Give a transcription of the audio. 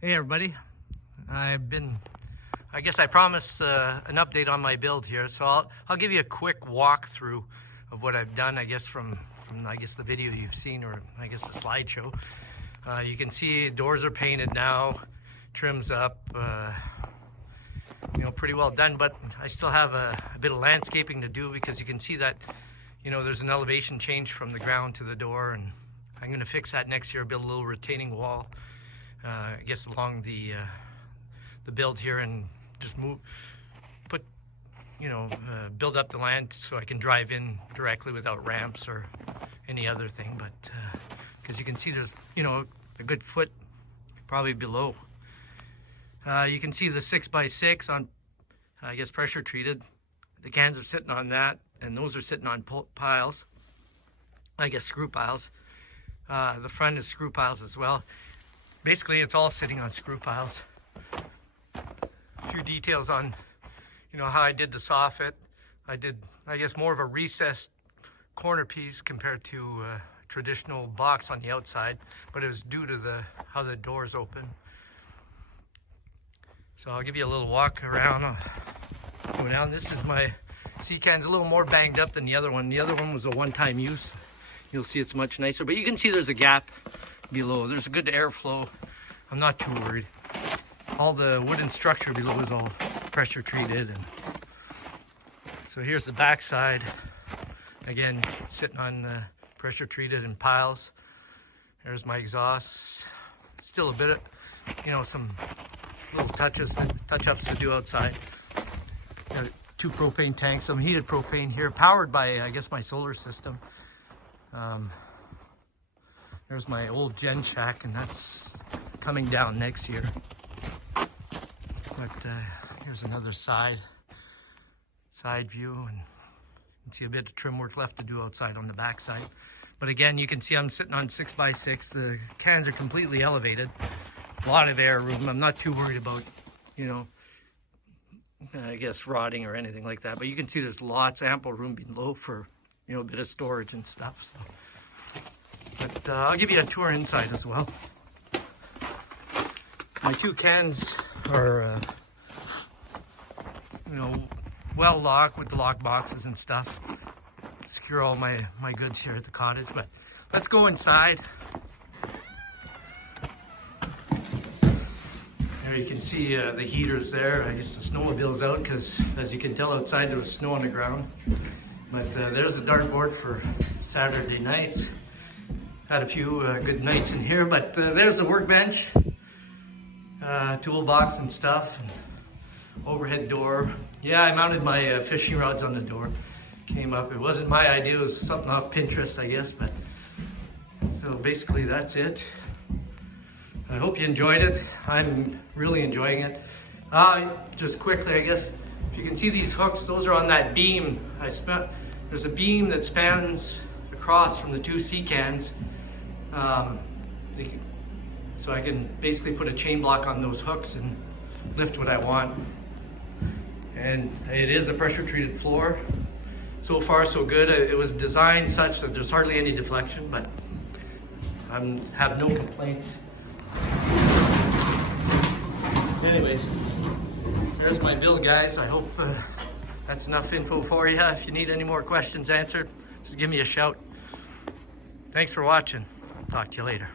Hey everybody, I guess I promised an update on my build here, so I'll give you a quick walkthrough of what I've done, I guess from the video you've seen, or I guess the slideshow. You can see doors are painted now, trim's up, pretty well done, but I still have a bit of landscaping to do, because you can see that, there's an elevation change from the ground to the door, and I'm going to fix that next year, build a little retaining wall. I guess along the build here, and just build up the land so I can drive in directly without ramps or any other thing. But because you can see there's a good foot probably below. You can see the 6x6 on, I guess, pressure treated. The cans are sitting on that, and those are sitting on piles, I guess screw piles. The front is screw piles as well. Basically, it's all sitting on screw piles. A few details on, how I did the soffit. I did, I guess, more of a recessed corner piece compared to a traditional box on the outside, but it was due to how the doors open. So I'll give you a little walk around. Go down. This is my c-gan's a little more banged up than the other one. The other one was a one-time use. You'll see it's much nicer, but you can see there's a gap below. There's a good airflow. I'm not too worried. All the wooden structure below is all pressure treated. And so here's the back side. Again, sitting on the pressure treated in piles. There's my exhaust. Still a bit of, some little touch-ups to do outside. Got 2 propane tanks, some heated propane here, powered by, I guess, my solar system. There's my old gen shack, and that's coming down next year. But here's another side view, and you can see a bit of trim work left to do outside on the back side. But again, you can see I'm sitting on 6x6. The cans are completely elevated. A lot of air room. I'm not too worried about, I guess, rotting or anything like that. But you can see there's ample room below for, a bit of storage and stuff. So. But I'll give you a tour inside as well. My 2 cans are, well locked with the lock boxes and stuff. Secure all my goods here at the cottage. But let's go inside. There you can see the heaters there. I guess the snowmobile's out because, as you can tell outside, there was snow on the ground. But there's a dartboard for Saturday nights. Had a few good nights in here, but there's the workbench, toolbox and stuff, and overhead door. Yeah, I mounted my fishing rods on the door. Came up, it wasn't my idea, it was something off Pinterest, I guess, but so basically that's it. I hope you enjoyed it. I'm really enjoying it. Just quickly, I guess, if you can see these hooks, those are on that beam. There's a beam that spans across from the 2 c-cans. So I can basically put a chain block on those hooks and lift what I want. And it is a pressure treated floor. So far so good. It was designed such that there's hardly any deflection, but I have no complaints. Anyways, there's my build, guys. I hope that's enough info for you. If you need any more questions answered, just give me a shout. Thanks for watching. Talk to you later.